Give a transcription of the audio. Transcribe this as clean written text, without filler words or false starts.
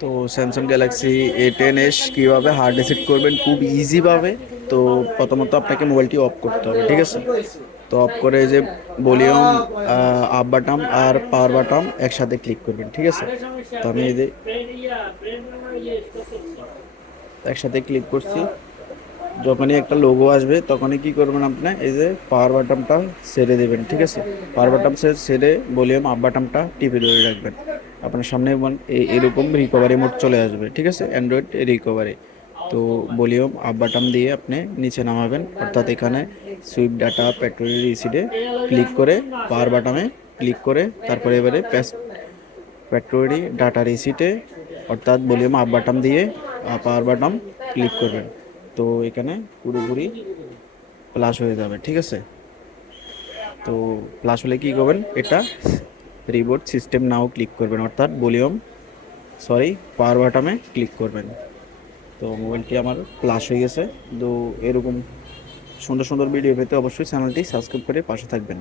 তো Samsung Galaxy A10s কীভাবে hard reset করবেন খুব ইজিভাবে। তো প্রথমত আপনাকে মোবাইলটি অফ করতে হবে, ঠিক আছে। তো অফ করে যে ভলিউম আপ বাটন আর পাওয়ার বাটন একসাথে ক্লিক করবেন, ঠিক আছে। তো আমি এই যে একসাথে ক্লিক করছি। যখনই একটা লোগো আসবে তখনই কি করবেন, আপনি এই যে পাওয়ার বাটনটা ছেড়ে দেবেন, ঠিক আছে। পাওয়ার বাটন ছেড়ে ভলিউম আপ বাটনটা টিপে ধরে রাখবেন। আপনার সামনে এরকম রিকভারি মোড চলে আসবে, ঠিক আছে, অ্যান্ড্রয়েড রিকভারি। তো ভলিউম আপ বাটন দিয়ে আপনি নিচে নামাবেন, অর্থাৎ এখানে সুইপ ডাটা পেট্রোল রিসিডে ক্লিক করে পাওয়ার বাটনে ক্লিক করে তারপরে এবারে পেট্রোলি ডাটা রিসিটে অর্থাৎ ভলিউম আপ বাটন দিয়ে পাওয়ার বাটন ক্লিক করবেন। তো এখানে পুরোপুরি প্লাস হয়ে যাবে, ঠিক আছে। তো প্লাস হলে কি করবেন, এটা রিবোট সিস্টেম নাও ক্লিক করবেন, অর্থাৎ পাওয়ার বাটনে ক্লিক করবেন। তো মোবাইলটি আমার প্লাস হয়ে গেছে। তো এরকম সুন্দর সুন্দর ভিডিও পেতে অবশ্যই চ্যানেলটি সাবস্ক্রাইব করে পাশে থাকবেন।